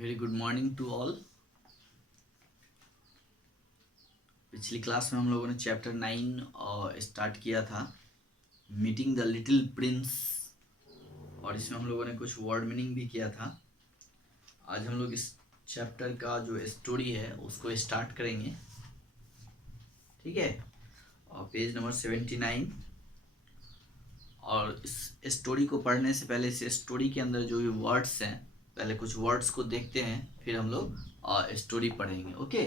Very good morning to all. पिछली class में हम लोगों ने चैप्टर 9 स्टार्ट किया था, मीटिंग द लिटिल प्रिंस, और इसमें हम लोगों ने कुछ वर्ड मीनिंग भी किया था। आज हम लोग इस चैप्टर का जो स्टोरी है उसको स्टार्ट करेंगे, ठीक है। और पेज नंबर 79। और इस स्टोरी को पढ़ने से पहले इस स्टोरी के अंदर जो भी वर्ड्स हैं, पहले कुछ वर्ड्स को देखते हैं, फिर हम लोग स्टोरी पढ़ेंगे, ओके।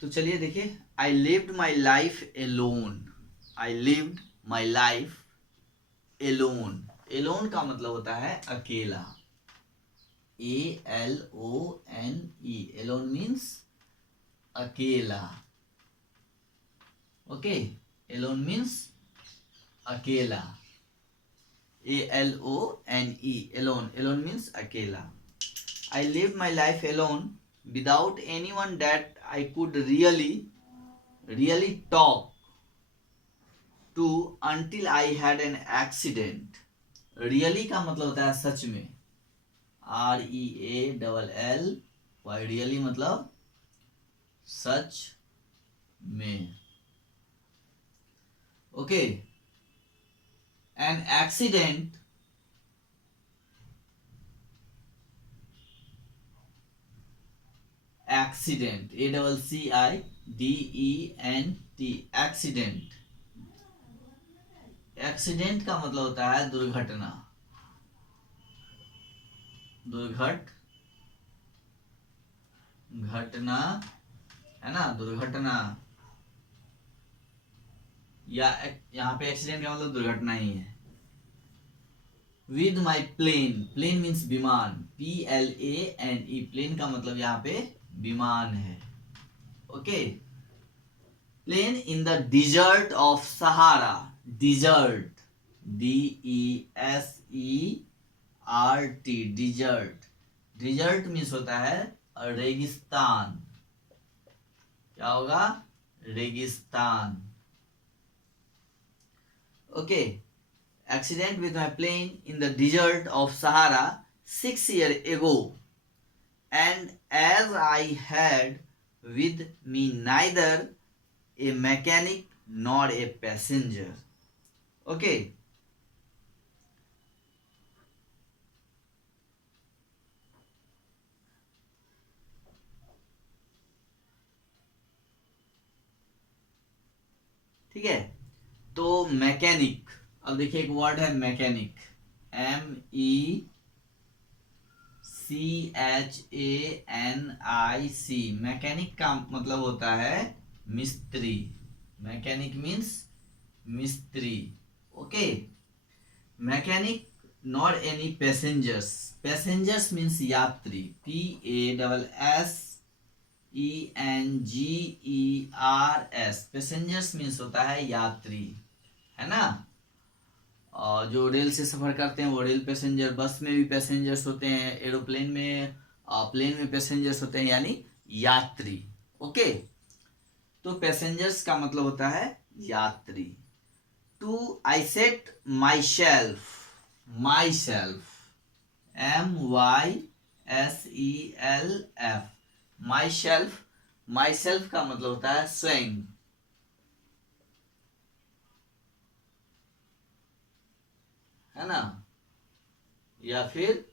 तो चलिए देखिए, I lived my life alone. I lived my life alone. Alone का मतलब होता है अकेला। ALONE। एलोन मीन्स अकेला, ओके। एलोन मीन्स अकेला। ALONE। एलोन, एलोन मीन्स अकेला। I lived my life alone without anyone that I could really talk to until I had an accident। really का मतलब होता है सच में, REALLY। really मतलब सच में, okay. an accident accident ACCIDENT accident। Accident का मतलब होता है दुर्घटना, घटना है ना, दुर्घटना। या यहाँ पे एक्सीडेंट का मतलब दुर्घटना ही है। With my plane, plane means विमान, PLANE। प्लेन का मतलब यहाँ पे विमान है, okay. Plane in the desert of Sahara. Desert, DESERT, desert. Desert means होता है रेगिस्तान। क्या होगा? रेगिस्तान, okay. Accident with my plane in the desert of Sahara 6 years ago, and as I had with me neither a mechanic nor a passenger, okay। ठीक है, तो mechanic, अब देखिए एक वर्ड है मैकेनिक, MECHANIC। मैकेनिक का मतलब होता है मिस्त्री। मैकेनिक मीन्स मिस्त्री, okay. Mechanic not any passengers. Passengers means यात्री, PASSENGERS। पैसेंजर्स मीन्स होता है यात्री, है ना। और जो रेल से सफर करते हैं वो रेल पैसेंजर, बस में भी पैसेंजर्स होते हैं, एरोप्लेन में, प्लेन में पैसेंजर्स होते हैं, यानी यात्री, ओके। तो पैसेंजर्स का मतलब होता है यात्री। To I set myself, myself, MYSELF, myself. Myself का मतलब होता है स्वयं, है ना, या फिर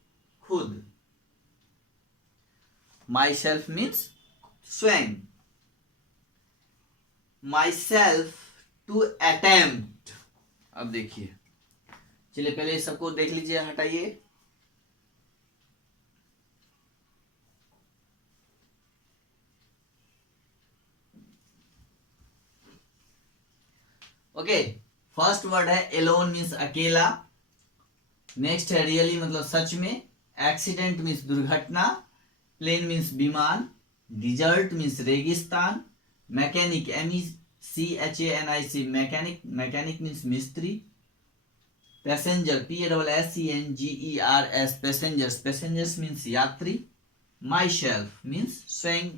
खुद। माई सेल्फ मीन्स स्वयं। Myself to attempt. अब देखिए, चलिए पहले इस सबको देख लीजिए, हटाइए। ओके, फर्स्ट वर्ड है एलोन मीन्स अकेला। नेक्स्ट है रियली मतलब सच में। एक्सीडेंट मीन्स दुर्घटना। प्लेन मीन्स विमान। डिजर्ट मीन्स रेगिस्तान। Mechanic, MECHANIC, mechanic, mechanic means मिस्त्री। Passenger, PASSENGERS, passengers, passengers means यात्री। माई सेल्फ मीन्स स्वयं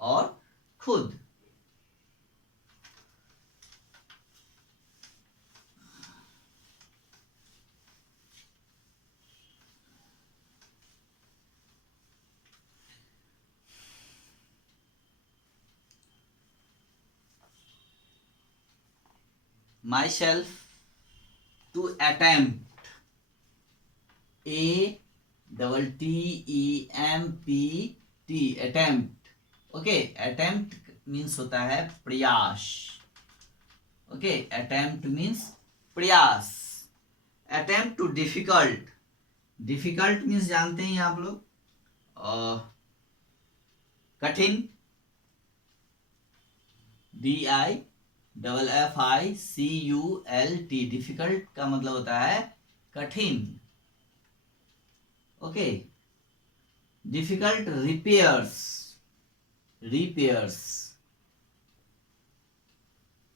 और खुद। myself to attempt, a double t e m p t, attempt. Okay, attempt means होता है प्रयास. ओके, attempt मीन्स प्रयास. attempt to difficult, difficult means जानते हैं आप लोग, कठिन, DIFFICULT, डिफिकल्ट का मतलब होता है कठिन. Okay, difficult repairs, repairs,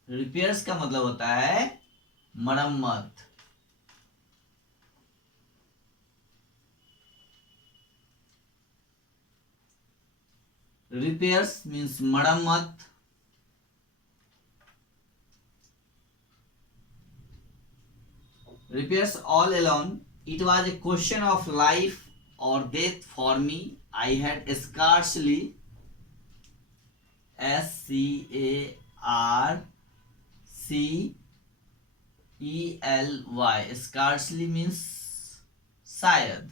repairs का मतलब होता है मरम्मत. रिपेयर्स मीन्स मरम्मत. Repairs all alone. It was a question of life or death for me. I had scarcely, SCARCELY, scarcely means शायद.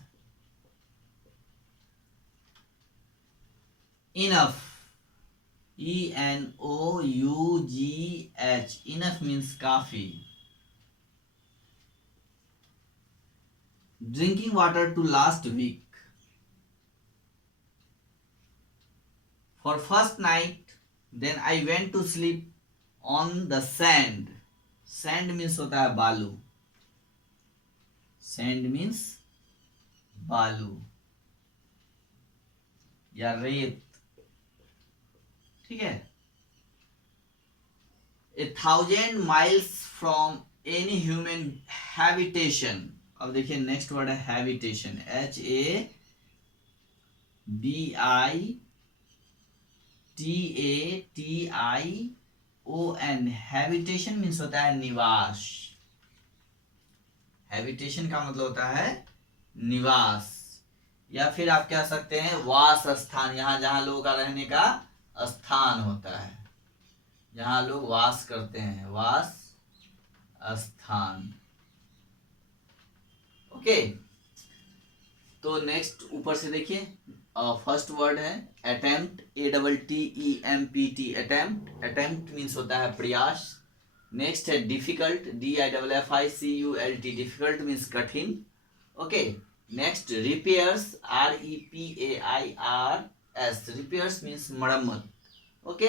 Enough, ENOUGH, enough means काफी. Drinking water to last week. For first night, then I went to sleep on the sand. Sand means होता है बालू. Sand means बालू या रेत. ठीक है. 1,000 miles from any human habitation. अब देखिए नेक्स्ट वर्ड है हैबिटेशन, HABITATION. हैबिटेशन मीन्स होता है निवास. हैबिटेशन का मतलब होता है निवास, या फिर आप कह सकते हैं वास स्थान. यहाँ जहाँ लोगों का रहने का स्थान होता है, जहाँ लोग वास करते हैं, वास स्थान. ओके, तो नेक्स्ट ऊपर से देखिए, फर्स्ट वर्ड है attempt, ATTEMPT, attempt. Attempt means होता है प्रयास. नेक्स्ट है डिफिकल्ट, DIFFICULT, डिफिकल्ट मीन्स कठिन. Okay, next repairs, REPAIRS, repairs means मरम्मत. ओके,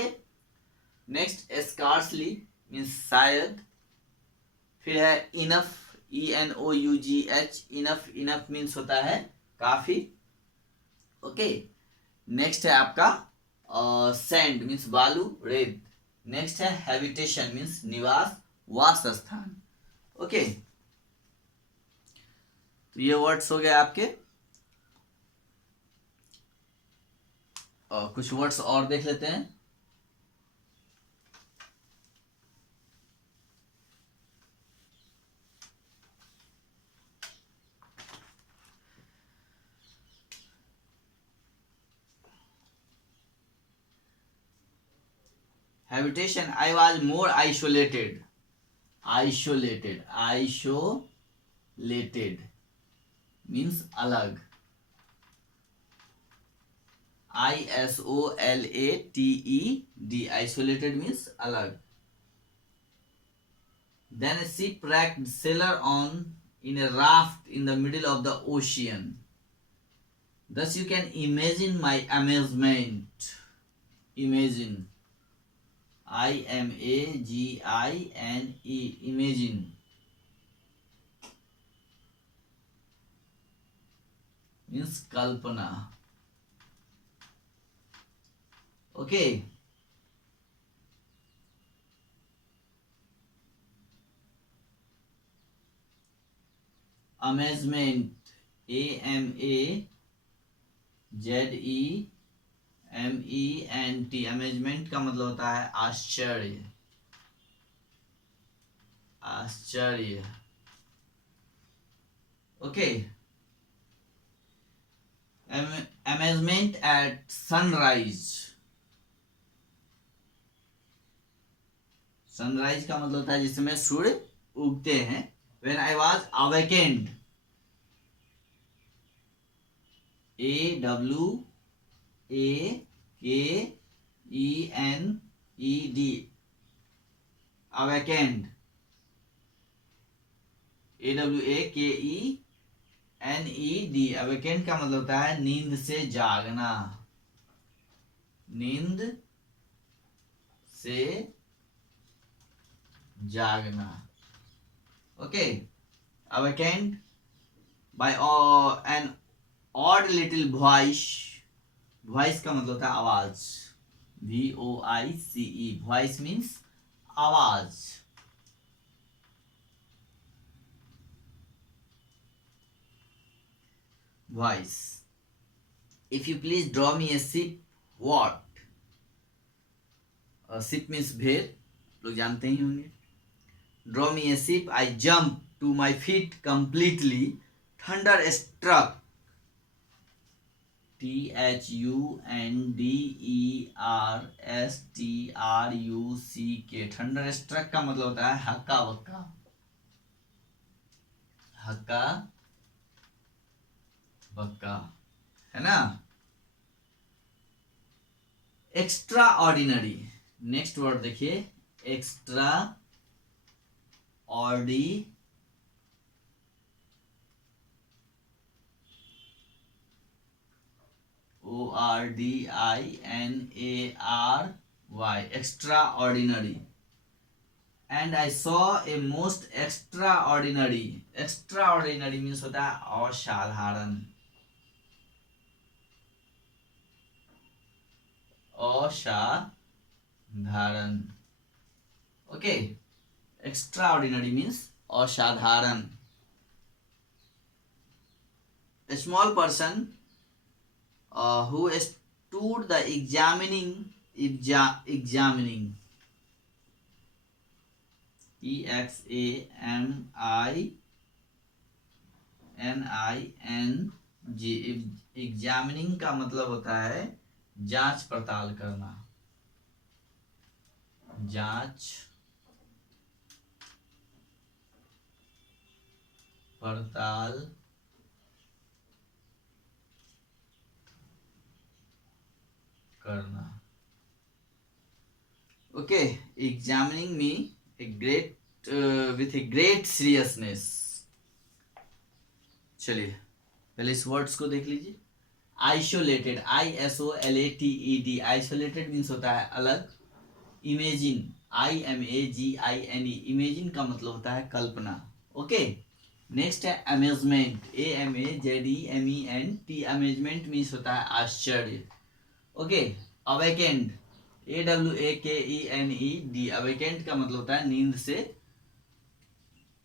नेक्स्ट स्कार्सली मीन्स शायद. फिर है enough, ENOUGH, enough. Enough means होता है काफी. ओके, नेक्स्ट है आपका सैंड मीन्स बालू, रेत. नेक्स्ट है हैबिटेशन मीन्स निवास, वास स्थान. ओके, तो ये वर्ड्स हो गए आपके. कुछ वर्ड्स और देख लेते हैं. Habitation, I was more isolated. Isolated, isolated means अलग. ISOLATED, isolated means अलग. Then a shipwrecked sailor on in a raft in the middle of the ocean. Thus you can imagine my amazement. Imagine, IMAGINE, imagine. Means Kalpana. Okay, amazement, AMAZEMENT, amazement का मतलब होता है आश्चर्य, आश्चर्य. Okay, amazement at sunrise. Sunrise का मतलब होता है जिस समय सूर्य उगते हैं। When I was awakened, AWAKENED, awakened, AWAKENED, awakened का मतलब होता है नींद से जागना, नींद से जागना। Okay, awakened by an odd little voice, voice का मतलब होता है आवाज, VOICE, वॉइस मीन्स आवाज। Voice, if you please draw me a sheep, what, sheep means भेड़, लोग जानते ही होंगे। Draw me a sheep, I jump to my feet completely, thunderstruck, THUNDERSTRUCK, thunderstruck का मतलब होता है हक्का बक्का, हक्का बक्का, है ना। एक्स्ट्रा ऑर्डिनरी, नेक्स्ट वर्ड देखिए, extra ordi ORDINARY, extraordinary. And I saw a most extraordinary, extraordinary means होता है असाधारण, असाधारण। ओके, एक्स्ट्रा ऑर्डिनरी मीन्स असाधारण। A small person who stood the examining, examining, EXAMINING, examining का मतलब होता है जांच पड़ताल करना, जांच पड़ताल करना। Okay, examining me a great with A great seriousness. चलिए पहले इस वर्ड्स को देख लीजिए। आइसोलेटेड, ISOLATED, आइसोलेटेड मीन्स होता है अलग। इमेजिन, IMAGINE, इमेजिन का मतलब होता है कल्पना। ओके, नेक्स्ट है अमेजमेंट, AMAZEMENT, अमेजमेंट मीन्स होता है आश्चर्य। ओके, अवेकेंड, AWAKENED, अवेकेंड का मतलब होता है नींद से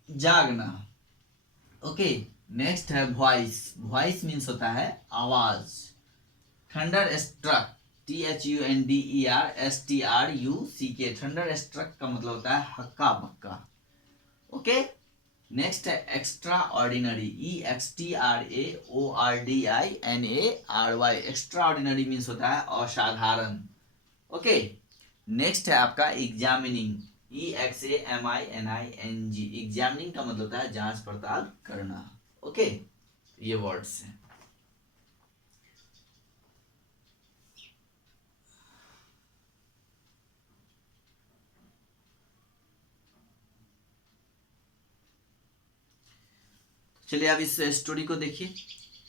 जागना। ओके, नेक्स्ट है वॉइस, वॉइस मीन्स होता है आवाज। Thunderstruck, THUNDERSTRUCK, thunderstruck का मतलब होता है हक्का बक्का। ओके, नेक्स्ट है extraordinary, EXTRAORDINARY, extraordinary means होता है असाधारण। ओके, नेक्स्ट है आपका एग्जामिनिंग, EXAMINING, एग्जामिनिंग का मतलब होता है जांच पड़ताल करना। ओके, ये वर्ड्स हैं। चलिए अब इस स्टोरी को देखिए।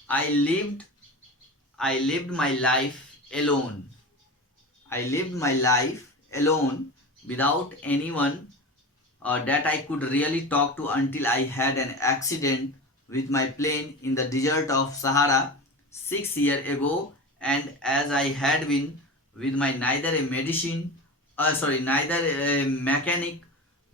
I lived my life alone, I lived my life alone without anyone that I could really talk to until I had an accident with my plane in the desert of Sahara 6 years ago, and as I had been with my neither a mechanic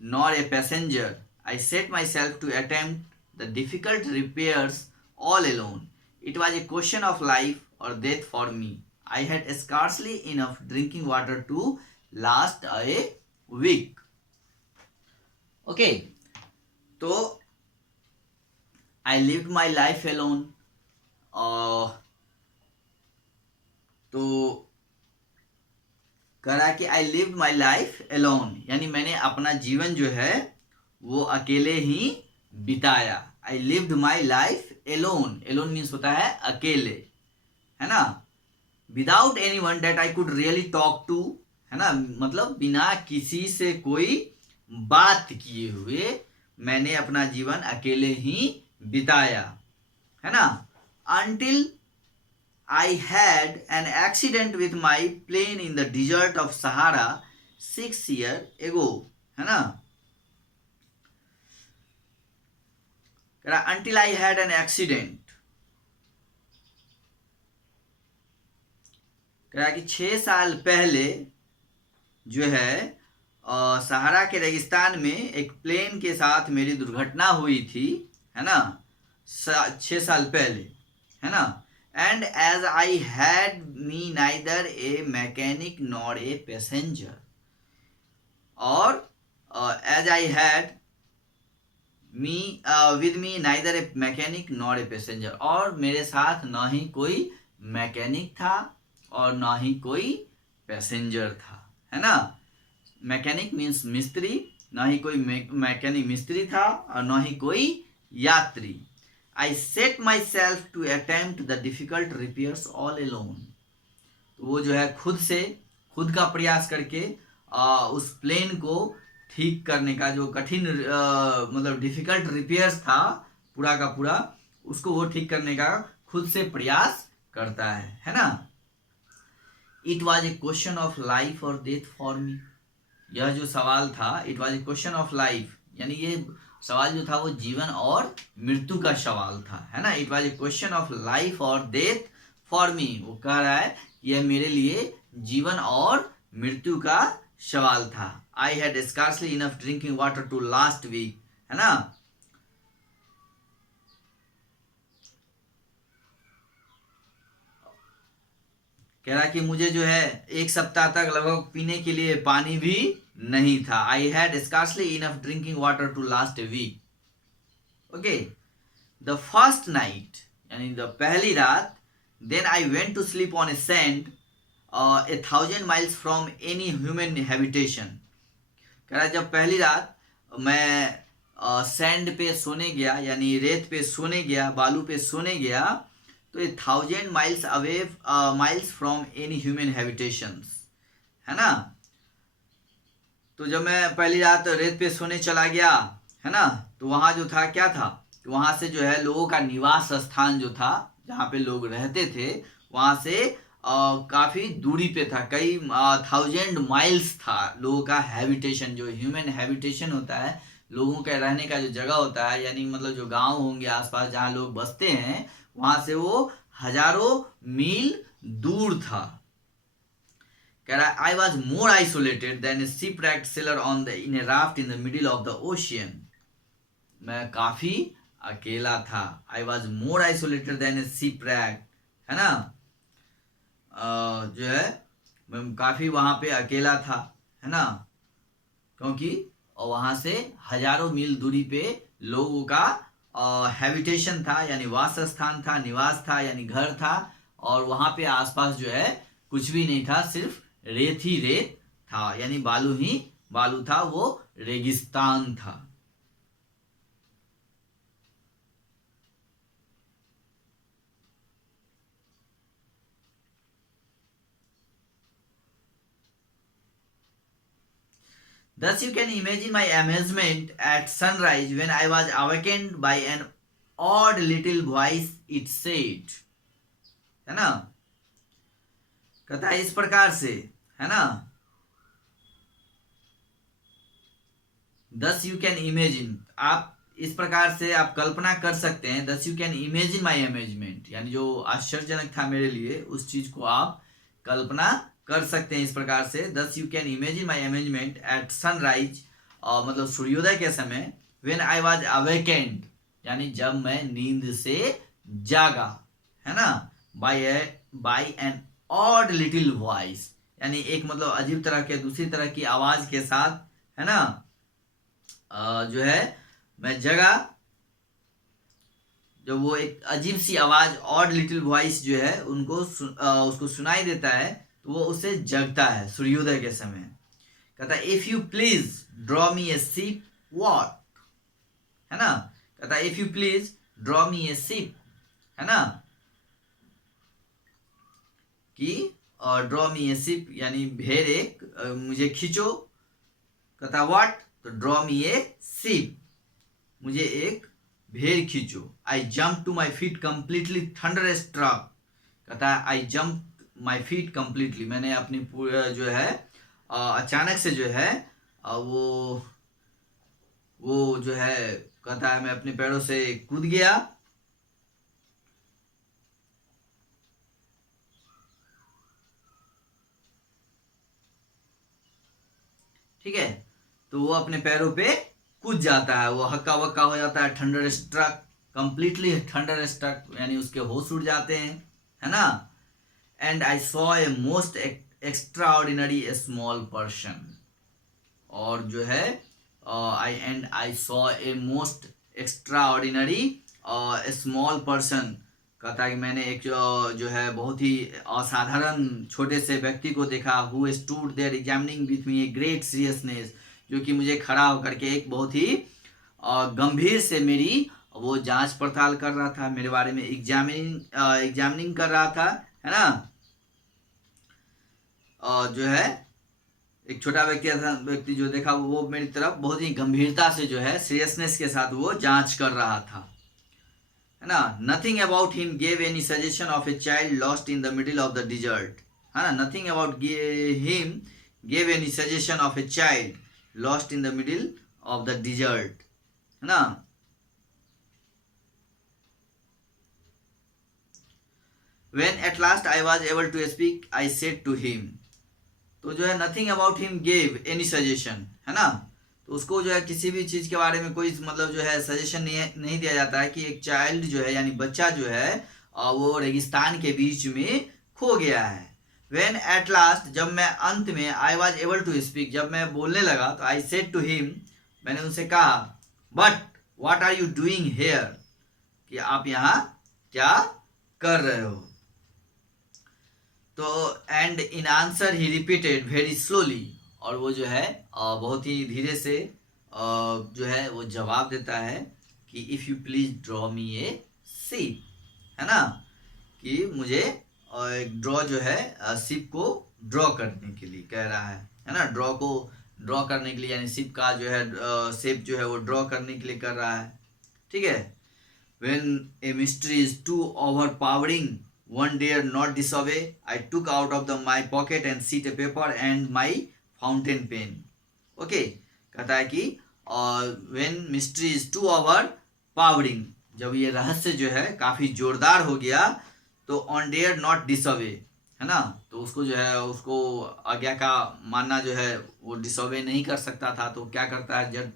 nor a passenger, I set myself to attempt the difficult repairs all alone. It was a question of life or death for me. I had scarcely enough drinking water to last a week. Okay, तो I lived my life alone. तो कह रहा है कि I lived my life alone, यानी मैंने अपना जीवन जो है वो अकेले ही बिताया। I lived my life alone, alone means होता है अकेले, है ना। Without anyone that I could really talk to, है ना, मतलब बिना किसी से कोई बात किए हुए मैंने अपना जीवन अकेले ही बिताया, है ना। Until I had an accident with my plane in the desert of Sahara 6 years ago, है ना। Until I had an accident, कि 6 साल पहले जो है सहारा के रेगिस्तान में एक प्लेन के साथ मेरी दुर्घटना हुई थी, है ना, 6 साल पहले, है ना। And as I had me neither a mechanic nor a passenger, और as I had me with me neither a mechanic nor a passenger, और मेरे साथ ना ही कोई मैकेनिक था और ना ही कोई पैसेंजर था, है ना। मैकेनिक मीन्स मिस्त्री, ना ही कोई मैकेनिक मिस्त्री था और ना ही कोई यात्री। I set myself to attempt the difficult repairs all alone, तो वो जो है खुद का प्रयास करके उस प्लेन को ठीक करने का, जो कठिन मतलब डिफिकल्ट रिपेयर्स था पूरा का पूरा, उसको वो ठीक करने का खुद से प्रयास करता है ना। It was a question of life और डेथ फॉर मी, यह जो सवाल था, it was a question of life, यानी ये सवाल जो था वो जीवन और मृत्यु का सवाल था, है ना। It was a question of life और डेथ फॉर मी, वो कह रहा है यह मेरे लिए जीवन और मृत्यु का सवाल था। I had scarcely enough drinking water to last week, है ना। कह रहा कि मुझे जो है एक सप्ताह तक लगभग पीने के लिए पानी भी नहीं था। I had scarcely enough drinking water to last a week. Okay, the first night, यानी द पहली रात, then I went to sleep on a sand 1,000 miles from any human habitation. कह रहा जब पहली रात मैं सैंड पे सोने गया, यानी रेत पे सोने गया, बालू पे सोने गया, तो 1,000 miles away miles from any human habitations, है ना। तो जब मैं पहली रात रेत पे सोने चला गया, है ना, तो वहाँ जो था क्या था, तो वहाँ से जो है लोगों का निवास स्थान जो था, जहाँ पे लोग रहते थे, वहाँ से काफ़ी दूरी पे था, कई 1,000 miles था लोगों का हैबिटेशन। जो ह्यूमन हैबिटेशन होता है, लोगों के रहने का जो जगह होता है, यानी मतलब जो गांव होंगे आसपास जहाँ लोग बसते हैं, वहाँ से वो हजारों मील दूर था। कह रहा I was more isolated than a shipwrecked sailor on the in a raft in the middle of the ocean. मैं काफ़ी अकेला था। I was more isolated than a shipwrecked, है ना। जो है मैं काफ़ी वहाँ पे अकेला था, है ना, क्योंकि वहाँ से हजारों मील दूरी पे लोगों का हैबिटेशन था, यानी वास स्थान था, निवास था, यानी घर था, और वहाँ पे आसपास जो है कुछ भी नहीं था, सिर्फ रेत ही रेत था, यानी बालू ही बालू था, वो रेगिस्तान था। Thus you can imagine my amazement at sunrise when I was awakened by an odd little voice it said, है ना। कहता है इस प्रकार से, है ना। Thus you can imagine, आप इस प्रकार से आप कल्पना कर सकते हैं। Thus you can imagine my amazement, यानी जो आश्चर्यजनक था मेरे लिए, उस चीज को आप कल्पना कर सकते हैं इस प्रकार से। Thus you can imagine my amazement at sunrise, मतलब सूर्योदय के समय, when I was awakened, यानी जब मैं नींद से जागा, है ना, by an odd little voice, यानी एक मतलब अजीब तरह के, दूसरी तरह की आवाज के साथ, है ना, जो है मैं जगा, जब वो एक अजीब सी आवाज, ऑड लिटिल वॉइस जो है उसको सुनाई देता है, तो वो उससे जगता है सूर्योदय के समय। कहता है if you please draw me a sheep what, है ना। कहता है if you please draw me a ship, है ना, कि ड्रॉ मी ए शिप यानी भेड़ एक मुझे खींचो। कहता व्हाट, तो ड्रॉ मी ए शिप, मुझे एक भेड़ खींचो। I jump to my feet completely thunderstruck. कहता है I jump my feet completely, मैंने अपनी जो है अचानक से जो है वो जो है कहता है मैं अपने पैरों से कूद गया। ठीक है, तो वो अपने पैरों पे कूद जाता है, वो हक्का बक्का हो जाता है, thunderstruck, completely thunderstruck यानी उसके होश उड़ जाते हैं, है ना। And I saw a most extraordinary small person, और जो है I saw a most extraordinary small person. कहता है कि मैंने एक जो है बहुत ही असाधारण छोटे से व्यक्ति को देखा। Who stood there examining with me a great seriousness, जो कि मुझे खड़ा होकर के एक बहुत ही गंभीर से मेरी वो जांच पड़ताल कर रहा था, मेरे बारे में एग्जामिनिंग कर रहा था, है ना। जो है एक छोटा व्यक्ति जो देखा वो मेरी तरफ बहुत ही गंभीरता से जो है सीरियसनेस के साथ वो जांच कर रहा था, है ना। Nothing about him gave any suggestion of a child lost in the middle of the dessert, है ना। Nothing about him gave any suggestion of a child lost in the middle of the dessert, है ना। When at last I was able to speak, I said to him, तो जो है nothing about him gave any suggestion, है ना। तो उसको जो है किसी भी चीज के बारे में कोई मतलब जो है सजेशन नहीं दिया जाता है कि एक चाइल्ड जो है यानी बच्चा जो है वो रेगिस्तान के बीच में खो गया है। When at last, जब मैं अंत में, I was able to speak, जब मैं बोलने लगा तो I said to him, मैंने उनसे कहा, but what are you doing here, कि आप यहाँ क्या कर रहे हो। तो and in answer he repeated very slowly, और वो जो है बहुत ही धीरे से जो है वो जवाब देता है कि if you please draw me a ship, है ना, कि मुझे एक ड्रॉ जो है शिप को ड्रॉ करने के लिए कह रहा है ना। ड्रॉ करने के लिए यानी शिप का जो है शेप जो है वो ड्रॉ करने के लिए कर रहा है। ठीक है। When a mystery is too overpowering, one dare not disobey. I took out of my pocket and sheet of paper and my fountain pen. Okay, कहता है कि when mystery is too overpowering, जब ये रहस्य जो है काफी जोरदार हो गया तो on dare not disobey, है ना। तो उसको जो है उसको आज्ञा का मानना जो है वो डिसोबे नहीं कर सकता था, तो क्या करता है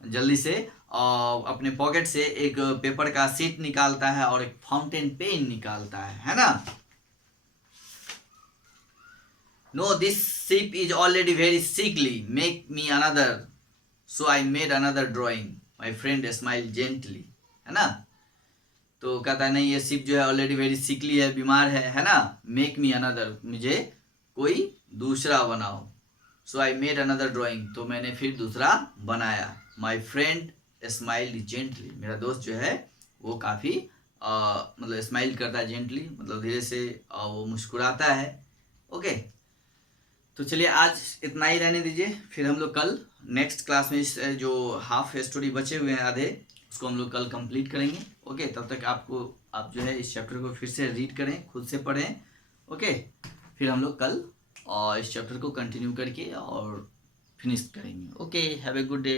जल्दी से अपने पॉकेट से एक पेपर का शीट निकालता है और एक फाउंटेन पेन निकालता है ना। No this ship is already very sickly, make me another, so I made another drawing, my friend smile gently, है ना। तो कहता है नहीं ये शिप जो है ऑलरेडी वेरी सिकली है, बीमार है ना। मेक मी अनदर, मुझे कोई दूसरा बनाओ। सो आई मेड अनदर ड्रॉइंग, तो मैंने फिर दूसरा बनाया। माई फ्रेंड स्माइल्ड जेंटली, मेरा दोस्त जो है वो काफ़ी मतलब स्माइल करता है जेंटली, मतलब धीरे से वो मुस्कुराता है। ओके, तो चलिए आज इतना ही रहने दीजिए, फिर हम लोग कल नेक्स्ट क्लास में जो हाफ स्टोरी बचे हुए हैं आधे, उसको हम लोग कल कंप्लीट करेंगे। ओके, तब तक आप जो है इस चैप्टर को फिर से रीड करें, खुद से पढ़ें। ओके, फिर हम लोग कल इस चैप्टर को कंटिन्यू करके और फिनिश करेंगे। Okay, have a good day.